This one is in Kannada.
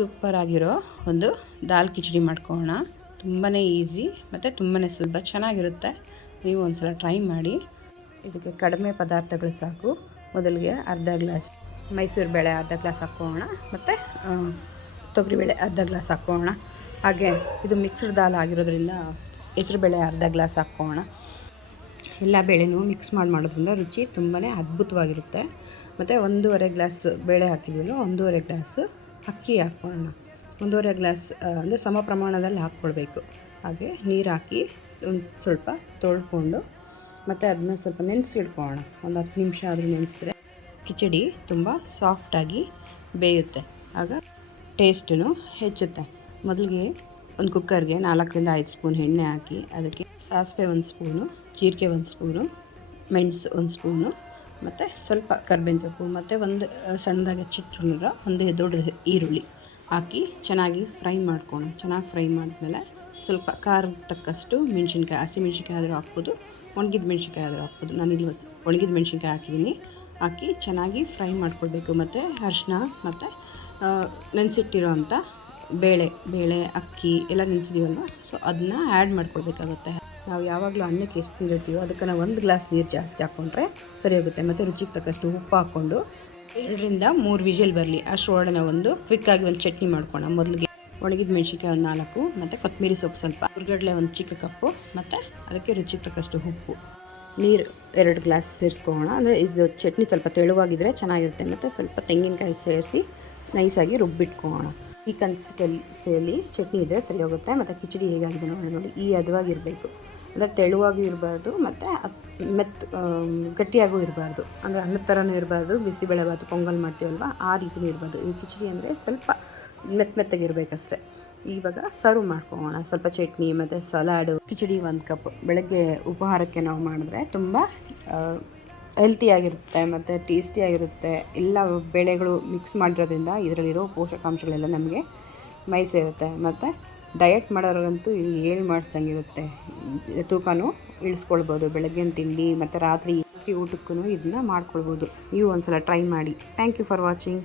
ಸೂಪರಾಗಿರೋ ಒಂದು ದಾಲ್ ಕಿಚಡಿ ಮಾಡ್ಕೊಳ್ಳೋಣ. ತುಂಬಾ ಈಸಿ ಮತ್ತು ತುಂಬಾ ಸುಲಭ, ಚೆನ್ನಾಗಿರುತ್ತೆ. ನೀವು ಒಂದ್ಸಲ ಟ್ರೈ ಮಾಡಿ. ಇದಕ್ಕೆ ಕಡಿಮೆ ಪದಾರ್ಥಗಳು ಸಾಕು. ಮೊದಲಿಗೆ ಅರ್ಧ ಗ್ಲಾಸ್ ಮೈಸೂರು ಬೇಳೆ ಅರ್ಧ ಗ್ಲಾಸ್ ಹಾಕ್ಕೊಳ್ಳೋಣ, ಮತ್ತು ತೊಗರಿಬೇಳೆ ಅರ್ಧ ಗ್ಲಾಸ್ ಹಾಕ್ಕೊಳ್ಳೋಣ. ಹಾಗೆ ಇದು ಮಿಕ್ಸ್ಡ್ ದಾಲ್ ಆಗಿರೋದ್ರಿಂದ ಹೆಸರುಬೇಳೆ ಅರ್ಧ ಗ್ಲಾಸ್ ಹಾಕ್ಕೊಳ್ಳೋಣ. ಎಲ್ಲ ಬೇಳೆನೂ ಮಿಕ್ಸ್ ಮಾಡೋದ್ರಿಂದ ರುಚಿ ತುಂಬಾ ಅದ್ಭುತವಾಗಿರುತ್ತೆ. ಮತ್ತು 1.5 ಗ್ಲಾಸ್ ಬೇಳೆ ಹಾಕಿದ್ವಲ್ಲ, 1.5 ಗ್ಲಾಸ್ ಅಕ್ಕಿ ಹಾಕ್ಕೊಳ್ಳೋಣ. 1.5 ಗ್ಲಾಸ್ ಅಂದರೆ ಸಮ ಪ್ರಮಾಣದಲ್ಲಿ ಹಾಕ್ಕೊಳ್ಬೇಕು. ಹಾಗೆ ನೀರು ಹಾಕಿ ಒಂದು ಸ್ವಲ್ಪ ತೊಳ್ಕೊಂಡು ಮತ್ತು ಅದನ್ನ ಸ್ವಲ್ಪ ನೆನೆಸಿಡ್ಕೊಳ್ಳೋಣ. ಒಂದು 10 ನಿಮಿಷ ಆದರೂ ನೆನೆಸಿದ್ರೆ ಕಿಚಡಿ ತುಂಬ ಸಾಫ್ಟಾಗಿ ಬೇಯುತ್ತೆ. ಆಗ ಟೇಸ್ಟೂ ಹೆಚ್ಚುತ್ತೆ. ಮೊದಲಿಗೆ ಒಂದು ಕುಕ್ಕರ್ಗೆ 4-5 ಸ್ಪೂನ್ ಎಣ್ಣೆ ಹಾಕಿ ಅದಕ್ಕೆ ಸಾಸಿವೆ 1 ಸ್ಪೂನು, ಜೀರಿಗೆ 1 ಸ್ಪೂನು, ಮೆಣಸು 1 ಸ್ಪೂನು, ಮತ್ತು ಸ್ವಲ್ಪ ಕರ್ಬೇವಿನ ಸೊಪ್ಪು, ಮತ್ತು ಒಂದು ಸಣ್ಣದಾಗಿ ಹೆಚ್ಚಿಟ್ಟಿರೋ ಒಂದು ದೊಡ್ಡ ಈರುಳ್ಳಿ ಹಾಕಿ ಚೆನ್ನಾಗಿ ಫ್ರೈ ಮಾಡ್ಕೊಳ್ಳೋಣ. ಚೆನ್ನಾಗಿ ಫ್ರೈ ಮಾಡಿದ್ಮೇಲೆ ಸ್ವಲ್ಪ ಖಾರಕ್ಕೆ ತಕ್ಕಷ್ಟು ಮೆಣಸಿನ್ಕಾಯಿ, ಹಸಿಮೆಣ್ಸಿನ್ಕಾಯಿ ಆದರೂ ಹಾಕ್ಬೋದು, ಒಣಗಿದ ಮೆಣ್ಸಿನ್ಕಾಯಿ ಆದರೂ ಹಾಕ್ಬೋದು. ನಾನಿಲ್ಲಿ ಒಣಗಿದ ಮೆಣ್ಸಿನ್ಕಾಯಿ ಹಾಕಿದ್ದೀನಿ. ಹಾಕಿ ಚೆನ್ನಾಗಿ ಫ್ರೈ ಮಾಡ್ಕೊಳ್ಬೇಕು. ಮತ್ತು ಅರಿಶಿನ ಮತ್ತು ನೆನೆಸಿಟ್ಟಿರೋ ಅಂಥ ಬೇಳೆ ಅಕ್ಕಿ ಎಲ್ಲ ನೆನೆಸಿದ್ದೀವಲ್ವ, ಸೊ ಅದನ್ನ ಆ್ಯಡ್ ಮಾಡ್ಕೊಳ್ಬೇಕಾಗುತ್ತೆ. ನಾವು ಯಾವಾಗಲೂ ಅನ್ನಕ್ಕೆ ಎಷ್ಟು ನೀರು ಇರ್ತೀವೋ ಅದಕ್ಕೆ ನಾವು 1 ಗ್ಲಾಸ್ ನೀರು ಜಾಸ್ತಿ ಹಾಕ್ಕೊಂಡ್ರೆ ಸರಿ ಹೋಗುತ್ತೆ. ಮತ್ತು ರುಚಿಗೆ ತಕ್ಕಷ್ಟು ಉಪ್ಪು ಹಾಕ್ಕೊಂಡು 2-3 ವಿಷಲ್ ಬರಲಿ ಅಷ್ಟರೊಳಗಡೆ ಒಂದು ಕ್ವಿಕ್ಕಾಗಿ ಒಂದು ಚಟ್ನಿ ಮಾಡ್ಕೊಳ್ಳೋಣ. ಮೊದಲಿಗೆ ಒಣಗಿದ ಮೆಣ್ಸಿನ್ಕಾಯಿ 4, ಮತ್ತು ಕೊತ್ತಂಬರಿ ಸೊಪ್ಪು ಸ್ವಲ್ಪ, ಹುರ್ಗಡ್ಲೆ 1 ಚಿಕ್ಕ ಕಪ್ಪು, ಮತ್ತು ಅದಕ್ಕೆ ರುಚಿಗೆ ತಕ್ಕಷ್ಟು ಉಪ್ಪು, ನೀರು 2 ಗ್ಲಾಸ್ ಸೇರಿಸ್ಕೊಳ್ಳೋಣ. ಅಂದರೆ ಇದು ಚಟ್ನಿ ಸ್ವಲ್ಪ ತೆಳುವಾಗಿದ್ದರೆ ಚೆನ್ನಾಗಿರುತ್ತೆ. ಮತ್ತು ಸ್ವಲ್ಪ ತೆಂಗಿನಕಾಯಿ ಸೇರಿಸಿ ನೈಸಾಗಿ ರುಬ್ಬಿಟ್ಕೊಳ್ಳೋಣ. ಈ ಕನ್ಸಿಸ್ಟೆನ್ಸಿಯಲ್ಲಿ ಚಟ್ನಿ ಇದ್ದರೆ ಸರಿ ಹೋಗುತ್ತೆ. ಮತ್ತು ಕಿಚಡಿ ಹೇಗಾಗಿದೆ ನೋಡಿ, ಈ ಹದವಾಗಿರಬೇಕು. ಅಂದರೆ ತೆಳುವಾಗೂ ಇರಬಾರ್ದು ಮತ್ತು ಗಟ್ಟಿಯಾಗೂ ಇರಬಾರ್ದು. ಅಂದರೆ ಅನ್ನದ ಥರನೂ ಇರಬಾರ್ದು, ಬಿಸಿಬೇಳೆಬಾತು ಪೊಂಗಲ್ ಮಾಡ್ತೀವಲ್ವ ಆ ರೀತಿಯೂ ಇರಬಾರ್ದು. ಈ ಕಿಚಡಿ ಅಂದರೆ ಸ್ವಲ್ಪ ಮೆತ್ತಗಿರಬೇಕಷ್ಟೆ. ಇವಾಗ ಸರ್ವ್ ಮಾಡ್ಕೊಳ್ಳೋಣ. ಸ್ವಲ್ಪ ಚಟ್ನಿ ಮತ್ತು ಸಲಾಡು. ಕಿಚಡಿ 1 ಕಪ್. ಬೆಳಗ್ಗೆ ಉಪಹಾರಕ್ಕೆ ನಾವು ಮಾಡಿದ್ರೆ ತುಂಬ ಹೆಲ್ತಿಯಾಗಿರುತ್ತೆ ಮತ್ತು ಟೇಸ್ಟಿಯಾಗಿರುತ್ತೆ. ಎಲ್ಲ ಬೆಳೆಗಳು ಮಿಕ್ಸ್ ಮಾಡಿರೋದ್ರಿಂದ ಇದರಲ್ಲಿರೋ ಪೋಷಕಾಂಶಗಳೆಲ್ಲ ನಮಗೆ ಮೈ ಸೇರುತ್ತೆ. ಮತ್ತು ಡಯಟ್ ಮಾಡೋರಿಗಂತೂ ಇದು ಹೇಳಿ ಮಾಡಿಸ್ದಂಗೆ ಇರುತ್ತೆ. ತೂಕನೂ ಇಳಿಸ್ಕೊಳ್ಬೋದು. ಬೆಳಗ್ಗಿನ ತಿಂಡಿ ಮತ್ತು ರಾತ್ರಿ ಊಟಕ್ಕೂ ಇದನ್ನ ಮಾಡ್ಕೊಳ್ಬೋದು. ನೀವು ಒಂದು ಸಲ ಟ್ರೈ ಮಾಡಿ. Thank you for watching.